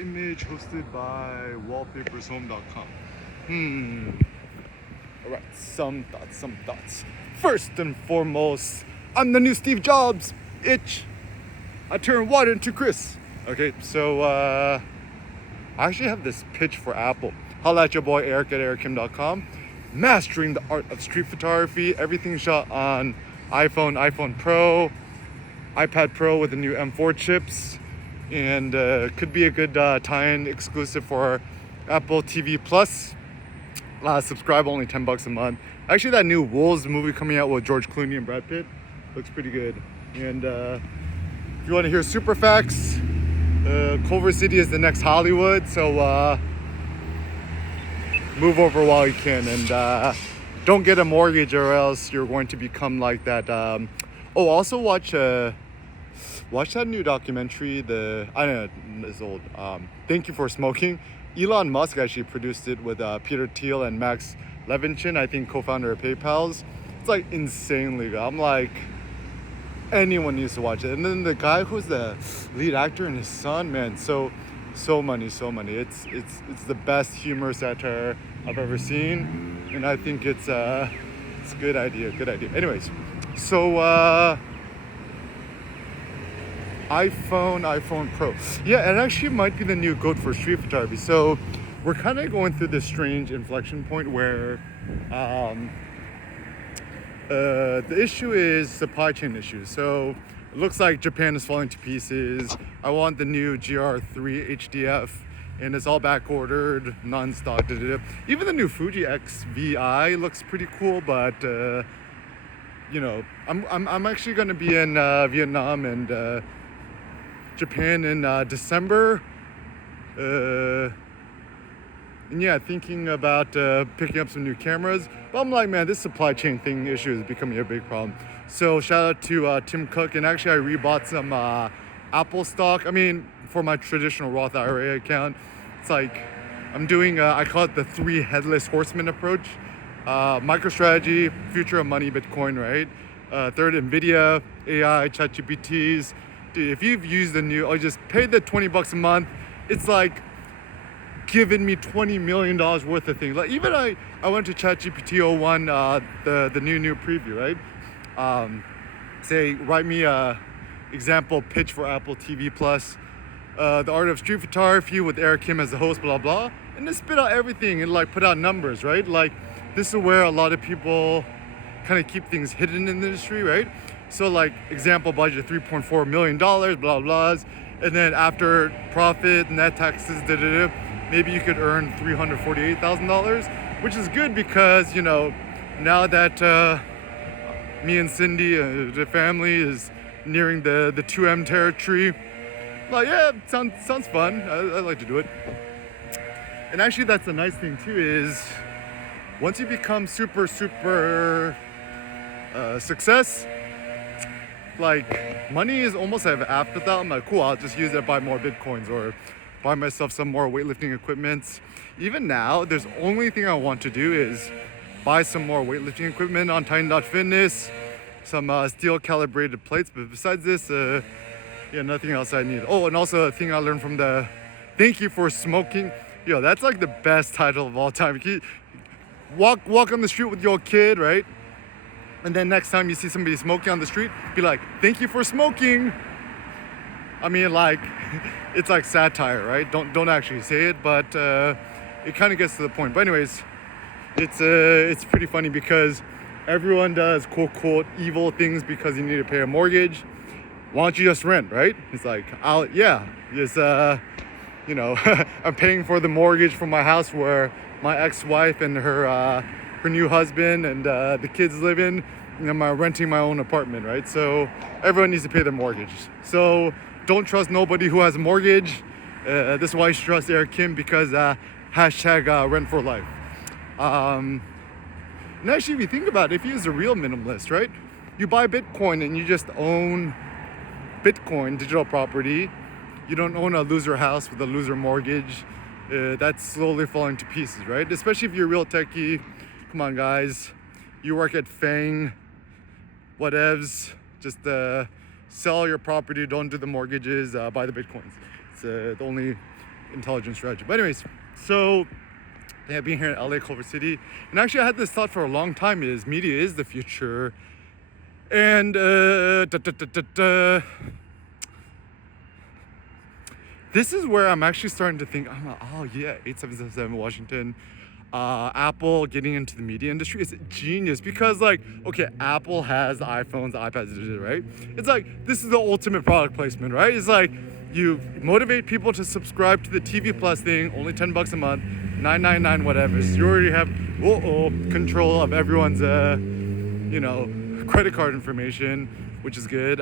image hosted by wallpapershome.com. Alright, some thoughts. First and foremost, I'm the new Steve Jobs. I turn water into Chris. Okay, so I actually have this pitch for Apple. Holla at your boy Eric at erichim.com. Mastering the art of street photography. Everything shot on iPhone Pro, iPad Pro with the new M4 chips. And could be a good tie-in exclusive for Apple TV Plus. Subscribe, only $10 a month. Actually, that new Wolves movie coming out with George Clooney and Brad Pitt looks pretty good. And if you want to hear super facts, Culver City is the next Hollywood, so move over while you can, and don't get a mortgage or else you're going to become like that. Also watch that new documentary. I know it's old. Thank You for Smoking. Elon Musk actually produced it with Peter Thiel and Max Levinchin, I think co-founder of PayPal's. It's like insanely good. I'm like, anyone needs to watch it. And then the guy who's the lead actor and his son, man, so money. It's the best humor satire I've ever seen, and I think it's a good idea. Anyways, so iPhone Pro. Yeah, it actually might be the new GOAT for street photography. So we're kind of going through this strange inflection point where the issue is supply chain issues. So it looks like Japan is falling to pieces. I want the new GR3 HDF, and it's all back ordered, non-stock. Even the new Fuji XVI looks pretty cool, but I'm actually going to be in Vietnam and Japan in December. And yeah, thinking about picking up some new cameras. But I'm like, man, this supply chain thing issue is becoming a big problem. So shout out to Tim Cook, and actually I rebought some Apple stock. I mean, for my traditional Roth IRA account, it's like I'm doing, I call it the 3 headless horsemen approach. MicroStrategy, future of money, Bitcoin, right? Third, NVIDIA, AI, ChatGPTs. Dude, if you've used the new, I just paid the $20 a month. It's like giving me $20 million worth of things. Like even I went to ChatGPT 01, the new preview, right? Say, write me a example pitch for Apple TV Plus, the art of street photography with Eric Kim as the host, blah blah, and just spit out everything and like put out numbers, right? Like this is where a lot of people kind of keep things hidden in the industry, right? So like example budget $3.4 million, blah blahs, and then after profit, net taxes, maybe you could earn $348,000, which is good because now that me and Cindy, the family, is nearing the 2M territory. Like, yeah, sounds fun. I like to do it. And actually, that's the nice thing too is once you become super success, like money is almost an afterthought. I'm like, cool, I'll just use it to buy more Bitcoins or buy myself some more weightlifting equipment. Even now, there's only thing I want to do is buy some more weightlifting equipment on Titan.Fitness, some steel calibrated plates, but besides this, nothing else I need. Oh, and also a thing I learned from the Thank You for Smoking. Yo, that's like the best title of all time. You walk on the street with your kid, right? And then next time you see somebody smoking on the street, be like, thank you for smoking. I mean, like, it's like satire, right? Don't actually say it, but it kind of gets to the point. But anyways, it's pretty funny because everyone does quote evil things because you need to pay a mortgage. Why don't you just rent, right? It's like, I'm paying for the mortgage for my house where my ex-wife and her new husband and the kids live in, and I'm renting my own apartment, right? So everyone needs to pay their mortgage. So don't trust nobody who has a mortgage. This is why you should trust Eric Kim because hashtag rent for life. And actually, if you think about it, if he is a real minimalist, right? You buy Bitcoin and you just own Bitcoin, digital property. You don't own a loser house with a loser mortgage. That's slowly falling to pieces, right? Especially if you're a real techie. Come on, guys. You work at Fang, whatevs. Just sell your property, don't do the mortgages, buy the Bitcoins. It's the only intelligence strategy. But anyways, so yeah, being here in LA, Culver City, and actually I had this thought for a long time: is media is the future, and this is where I'm actually starting to think, I'm like, oh yeah, 8777 Washington. Apple getting into the media industry is genius because, like, okay, Apple has the iPhones, the iPads, right? It's like, this is the ultimate product placement, right? It's like, you motivate people to subscribe to the TV Plus thing, only $10 a month, $9.99, whatever. So you already have control of everyone's, credit card information, which is good.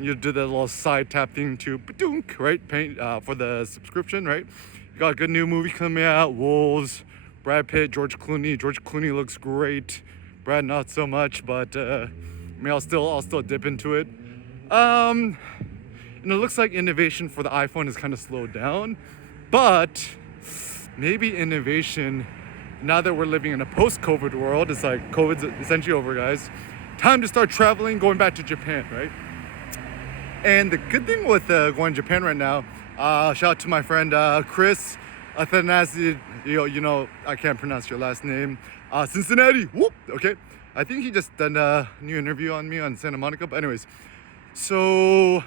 You do the little side tap thing to ba-dunk, right? Pay for the subscription, right? You got a good new movie coming out, Wolves, Brad Pitt, George Clooney. George Clooney looks great. Brad not so much, but I'll still dip into it. And it looks like innovation for the iPhone is kind of slowed down, but maybe innovation, now that we're living in a post-COVID world, it's like COVID's essentially over, guys. Time to start traveling, going back to Japan, right? And the good thing with going to Japan right now, shout out to my friend Chris Athanasi, I can't pronounce your last name, Cincinnati, whoop, okay. I think he just done a new interview on me on Santa Monica, but anyways, so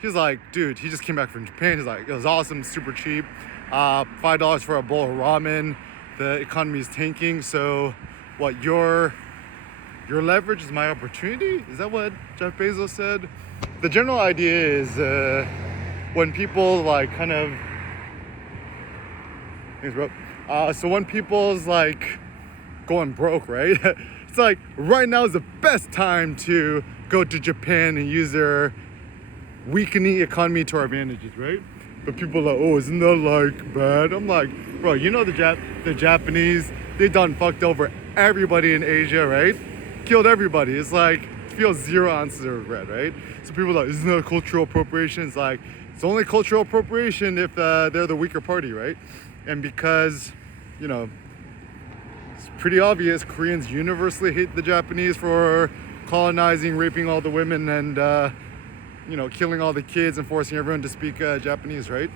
he's like, dude, he just came back from Japan. He's like, it was awesome, super cheap, $5 for a bowl of ramen. The economy is tanking, so what, your leverage is my opportunity? Is that what Jeff Bezos said? The general idea is when people like kind of, so when people's like going broke, right? It's like right now is the best time to go to Japan and use their weakening economy to our advantages, right? But people are like, oh, isn't that like bad? I'm like, bro, the Japanese, they done fucked over everybody in Asia, right? Killed everybody. It's like, feels 0 ounces of regret, right? So people are like, isn't that a cultural appropriation? It's like, it's only cultural appropriation if they're the weaker party, right? And because, it's pretty obvious, Koreans universally hate the Japanese for colonizing, raping all the women, and killing all the kids and forcing everyone to speak Japanese, right?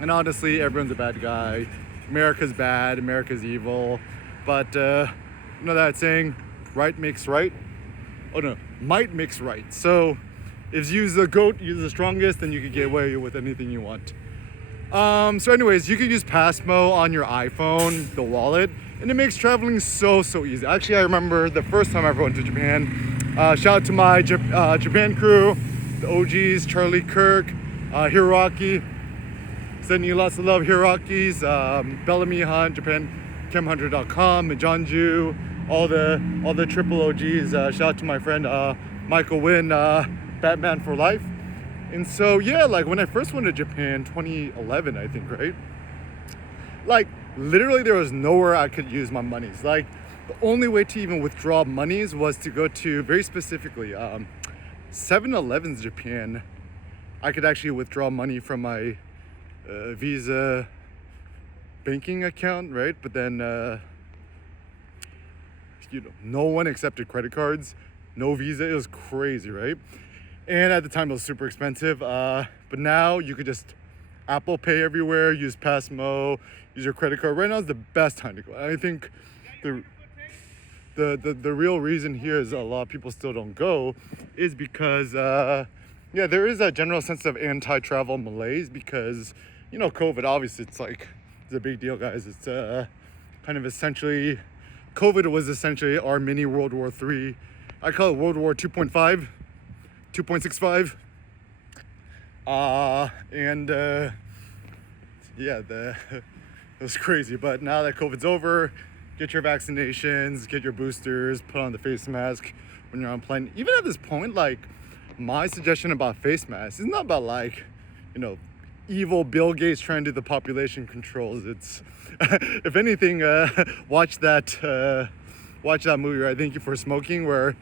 And honestly, everyone's a bad guy. America's bad, America's evil. But that saying, right makes right. Oh no, might makes right. So if you're the GOAT, you're the strongest, then you can get away with anything you want. So anyways, you can use Passmo on your iPhone, the wallet, and it makes traveling so easy. Actually, I remember the first time I ever went to Japan. Shout out to my Japan crew, the OGs, Charlie Kirk, Hiroaki. Sending you lots of love, Hiroakis, Bellamy Hunt, JapanCamHunter.com, Mijanju, all the triple OGs. Shout out to my friend Michael Wynn, Batman for Life. And so yeah, like when I first went to Japan, 2011, I think, right? Like literally there was nowhere I could use my monies. Like the only way to even withdraw monies was to go to, very specifically, 7-Eleven's Japan. I could actually withdraw money from my Visa banking account, right? But then no one accepted credit cards, no Visa. It was crazy, right? And at the time it was super expensive, but now you could just Apple Pay everywhere, use Passmo, use your credit card. Right now is the best time to go. I think the real reason here is a lot of people still don't go is because there is a general sense of anti-travel malaise because COVID, obviously it's a big deal, guys. It's kind of essentially, COVID was essentially our mini World War III. I call it World War 2.5, 2.65. It was crazy. But now that COVID's over, get your vaccinations, get your boosters, put on the face mask when you're on plane. Even at this point, my suggestion about face masks is not about evil Bill Gates trying to do the population controls. It's if anything, watch that movie, right? Thank You for Smoking, where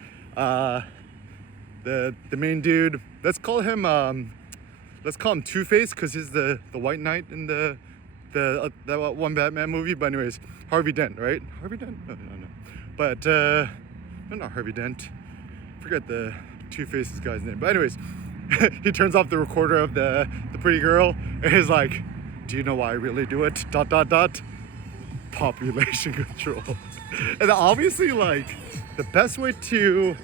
the main dude, let's call him Two-Face because he's the White Knight in that one Batman movie. But anyways, Harvey Dent, right? Harvey Dent? No. But not Harvey Dent. Forget the Two-Face's guy's name. But anyways, he turns off the recorder of the pretty girl, and he's like, do you know why I really do it? ... Population control. And obviously, like, the best way to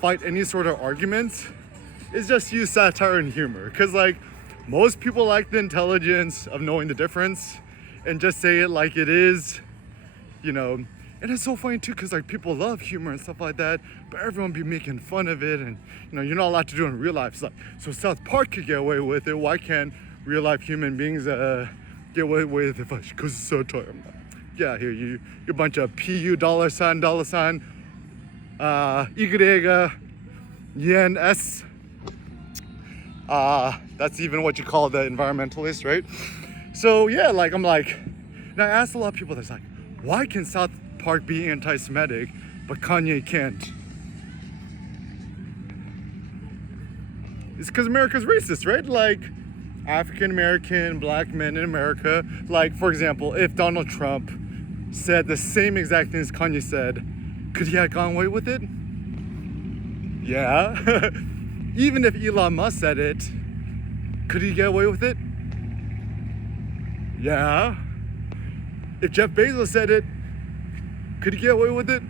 fight any sort of arguments is just use satire and humor, because like most people like the intelligence of knowing the difference and just say it like it is, you know. And it's so funny too, because like people love humor and stuff like that, but everyone be making fun of it, and you know, you're not allowed to do it in real life. It's like, so South Park could get away with it, why can't real life human beings get away with it? Because it's satire. I'm like, yeah, here you bunch of PU $, Y, yen, S. That's even what you call the environmentalist, right? So yeah, like I'm like, and I asked a lot of people that's like, why can South Park be anti-Semitic, but Kanye can't? It's because America's racist, right? Like African American, black men in America. Like for example, if Donald Trump said the same exact things Kanye said, could he have gone away with it? Yeah. Even if Elon Musk said it, could he get away with it? Yeah. If Jeff Bezos said it, could he get away with it?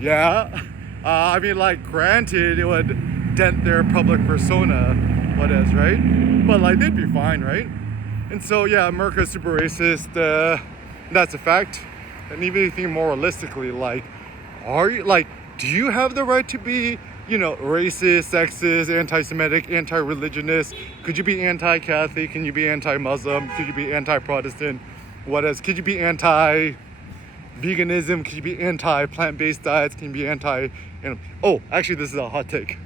Yeah. I mean, like, granted, it would dent their public persona, what is, right? But, like, they'd be fine, right? And so, yeah, America's super racist. That's a fact. And even if you think more realistically, like, do you have the right to be, you know, racist, sexist, anti-Semitic, anti-religionist? Could you be anti-Catholic? Can you be anti-Muslim? Could you be anti-Protestant? What else? Could you be anti-veganism? Could you be anti-plant-based diets? Can you be oh, actually, this is a hot take.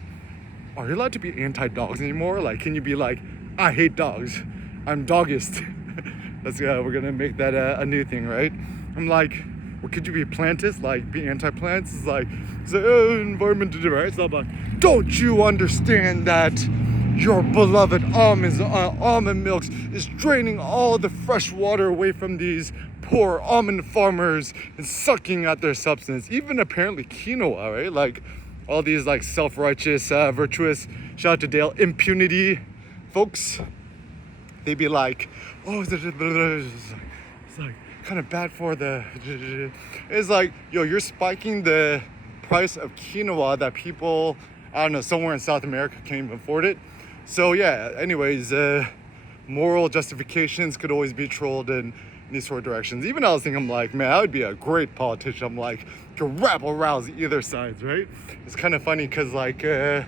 Are you allowed to be anti-dogs anymore? Like, can you be like, I hate dogs, I'm doggist? We're gonna make that a new thing, right? I'm like, well, could you be plantist? Like, be anti-plants? It's like environmental, right? It's not about, don't you understand that your beloved almond milks is draining all the fresh water away from these poor almond farmers and sucking at their substance? Even apparently quinoa, right? Like all these like self-righteous, virtuous, shout out to Dale, impunity folks. They'd be like, oh, it's like kind of bad for the... It's like, yo, you're spiking the price of quinoa that people, I don't know, somewhere in South America can't even afford it. So yeah, anyways, moral justifications could always be trolled in these sort of directions. Even I was thinking, I'm like, man, I would be a great politician. I'm like, could rabble rouse either sides, right? It's kind of funny because like, you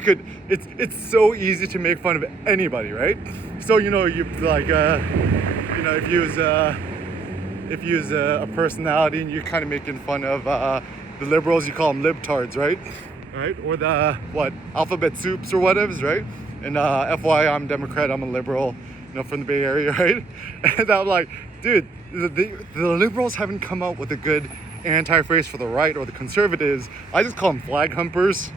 could, it's so easy to make fun of anybody, right? So, you know, you like, you know, if you use a personality and you're kind of making fun of the liberals, you call them libtards, right? Or the alphabet soups or whatever, right? And FYI, I'm Democrat, I'm a liberal, you know, from the Bay Area, right? And I'm like, dude, the liberals haven't come up with a good anti-phrase for the right or the conservatives. I just call them flag humpers.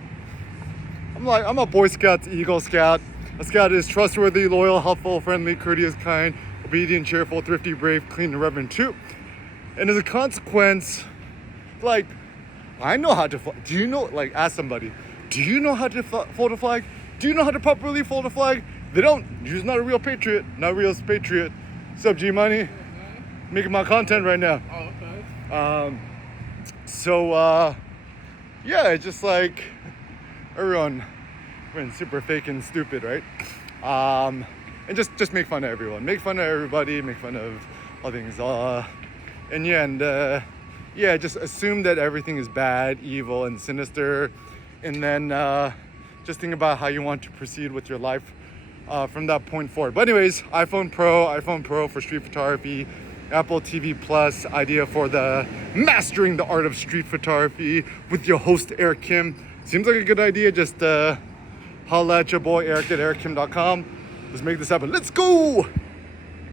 I'm like, I'm a Boy Scout, Eagle Scout. A scout is trustworthy, loyal, helpful, friendly, courteous, kind, obedient, cheerful, thrifty, brave, clean, and reverent too. And as a consequence, like, I know how to do you know, like, ask somebody, do you know how to fold a flag? Do you know how to properly fold a flag? They don't. You're just not a real patriot. Not a real patriot. What's up, G Money? Making my content right now. Oh, okay. So, yeah, it's just like everyone went super fake and stupid, right? And just make fun of everyone. Make fun of everybody. Make fun of all things. And yeah, yeah, just assume that everything is bad, evil, and sinister, and then just think about how you want to proceed with your life from that point forward. But anyways, iPhone Pro for street photography, Apple TV Plus, idea for the mastering the art of street photography with your host Eric Kim. Seems like a good idea. Just holla at your boy Eric at erickim.com. Let's make this happen. Let's go!